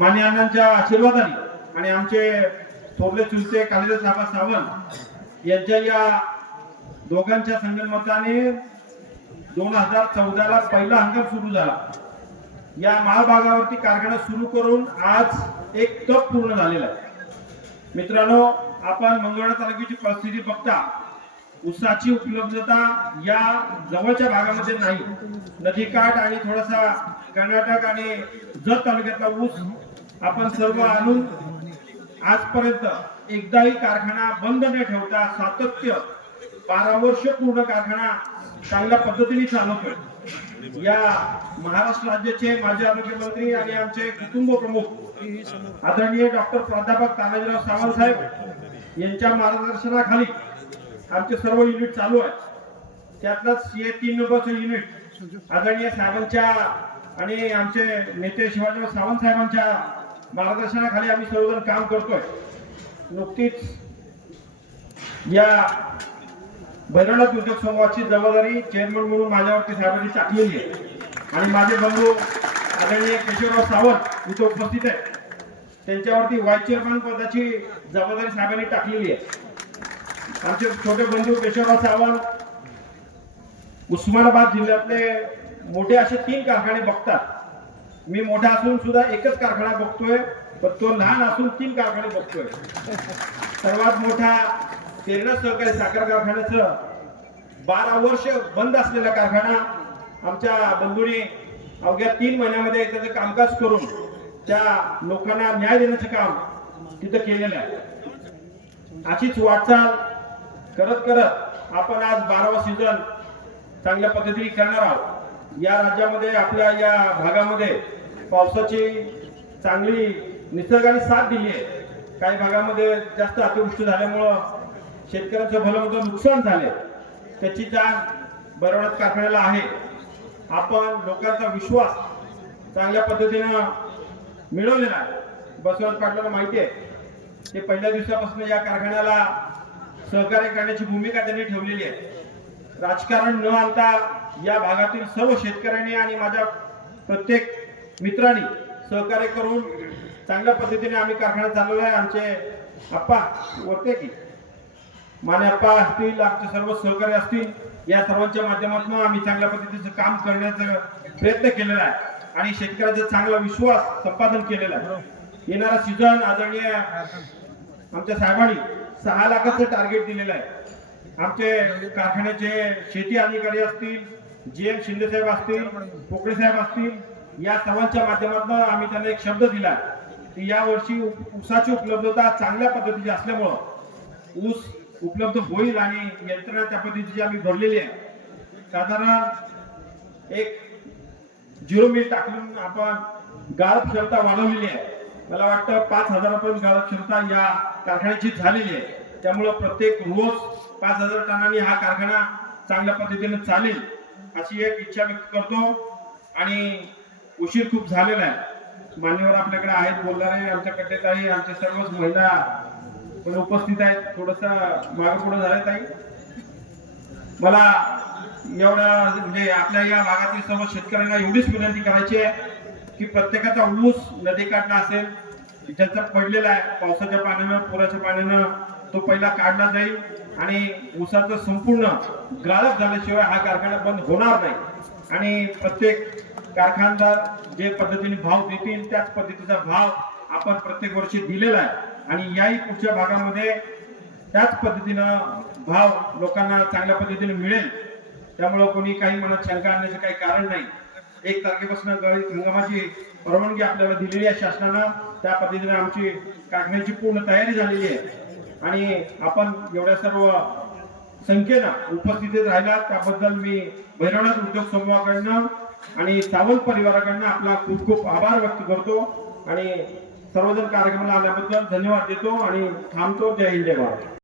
मान्य अण्णांच्या आशीर्वादाने आणि आमचे थोरले चुलते कालिदास आबा सावंत यांच्या या दोघांच्या संगणमताने दोन हजार चौदाला पहिला हंगाम सुरू झाला. या महाभागावरती कारखाना सुरू करून आज एक तप पूर्ण झालेला आहे. मित्रांनो आपण मंगळवार तालुक्याची परिस्थिती बघता उसाची उपलब्धता या जवळच्या भागामध्ये नाही. नदीकाठ आणि थोडासा कर्नाटक आणि जत तालुक्यातला ऊस आपण सर्व आणून आजपर्यंत एकदाही कारखाना बंद न ठेवता सातत्य बारा वर्ष पूर्ण कारखाना चांगल्या पद्धतीने चालवतोय. या महाराष्ट्र राज्याचे माजी आरोग्य मंत्री आणि आमचे कुटुंब प्रमुख आदरणीय डॉक्टर प्राध्यापक तानाजीराव सावंत साहेब यांच्या मार्गदर्शनाखाली आमचे सर्व युनिट चालू आहे. त्यातलाच हे तीन नंबरचं युनिट आदरणीय साहेबांच्या आणि आमचे नेते शिवाजीराव सावंत साहेबांच्या मार्गदर्शनाखाली आम्ही सर्वजण काम करतोय. नुकतीच या भैरवनाथ उद्योग समूहाची जबाबदारी चेअरमन म्हणून माझ्यावरती साहेबांनी टाकलेली आहे. आणि माझे बंधू आदरणीय केशवराव सावंत इथे उपस्थित आहे त्यांच्यावरती व्हाईस चेअरमन पदाची जबाबदारी साहेबांनी टाकलेली आहे. आमचे छोटे बंधू केशवराव सावंत उस्मानाबाद जिल्ह्यातले मोठे असे तीन कारखाने बघतात. मी मोठा असून सुद्धा एकच कारखाना बघतोय पण तो लहान असून तीन कारखाने बघतोय. सर्वात मोठा तेरणा सहकारी साखर कारखान्याचं बारा वर्ष बंद असलेला कारखाना आमच्या बंधूने अवघ्या तीन महिन्यामध्ये त्याचं कामकाज करून त्या लोकांना न्याय देण्याचं काम तिथं केलेलं आहे. अशीच वाटचाल करत करत आपण आज बारावा सीझन चांगल्या पद्धतीने करणार आहोत. या राज्यामध्ये आपल्या या भागामध्ये पावसाची चांगली निसर्गाने साथ दिली आहे. काही भागामध्ये जास्त अतिवृष्टी झाल्यामुळं शेतकऱ्यांचं भलं मोठं नुकसान झाले त्याची जाण बरवण्यात कारखान्याला आहे. आपण लोकांचा विश्वास चांगल्या पद्धतीनं मिळवलेला आहे. बसवराज पाटलांना माहिती आहे ते पहिल्या दिवसापासून या कारखान्याला सहकार्य करण्याची भूमिका त्यांनी ठेवलेली आहे. राजकारण न आणता या भागातील सर्व शेतकऱ्यांनी आणि माझ्या प्रत्येक मित्रांनी सहकार्य करून चांगल्या पद्धतीने आम्ही कारखाना चालवला आहे. आमचे आप्पा वरते की माने आप्पा असतील आमचे सर्व सहकारी असतील या सर्वांच्या माध्यमातून आम्ही चांगल्या पद्धतीचं काम करण्याचा प्रयत्न केलेला आहे. आणि शेतकऱ्याचा चांगला विश्वास संपादन केलेला आहे. येणारा सीझन आदरणीय आमच्या साहेबांनी सहा लाखाचं टार्गेट दिलेलं आहे. आमचे कारखान्याचे शेती अधिकारी असतील जी एम शिंदे साहेब असतील पोकळे साहेब असतील या सर्वांच्या माध्यमातून आम्ही त्यांना एक शब्द दिला की या वर्षी ऊसाची उपलब्धता चांगल्या पद्धतीची असल्यामुळं ऊस उपलब्ध होईल आणि यंत्रणा त्या पद्धतीची आम्ही भरलेली आहे. साधारण एक झिरो मिल टाकून आपण गाळप क्षमता वाढवलेली आहे. मला वाटतं पाच हजारापर्यंत गाळप क्षमता या कारखान्याची झालेली आहे. त्यामुळं प्रत्येक रोज पाच हजार टनांनी हा कारखाना चांगल्या पद्धतीने चालेल अशी एक इच्छा व्यक्त करतो. आणि उशीर खूप झालेला आहे. मान्यवर आपल्याकडे आहेत बोलणारे आमच्याकडे आहे आमच्या सर्वच महिला पण उपस्थित आहेत. थोडस मागे पुढे झालं ताई. मला एवढ्या म्हणजे आपल्या या भागातील सर्व शेतकऱ्यांना एवढीच विनंती करायची आहे की प्रत्येकाचा ऊस नदीकाठला असेल ज्याचा पडलेला आहे पावसाच्या पाण्यानं पुराच्या पाण्यानं तो पहिला काढला जाईल आणि ऊसाचं संपूर्ण गाळप झाल्याशिवाय हा कारखाना बंद होणार नाही. आणि प्रत्येक कारखानदार जे पद्धतीने भाव देतील त्याच पद्धतीचा भाव आपण प्रत्येक वर्षी दिलेला आहे. आणि याही पुढच्या भागामध्ये त्याच पद्धतीनं भाव लोकांना चांगल्या पद्धतीने मिळेल. त्यामुळं कोणी काही मनात शंका आणण्याचं काही कारण नाही. एक तारखेपासून गळीत हंगामाची परवानगी आपल्याला दिलेली आहे शासनानं. त्या पद्धतीने आमची कारखान्याची पूर्ण तयारी झालेली आहे. आणि आपण एवढ्या सर्व संख्येनं उपस्थितीत राहिला त्याबद्दल मी भैरवनाथ उद्योग समूहाकडनं आणि सावंत परिवाराकडनं आपला खूप खूप आभार व्यक्त करतो. आणि सर्वजण कार्यक्रमाला आल्याबद्दल धन्यवाद देतो आणि थांबतो. जय हिंद जय भारत.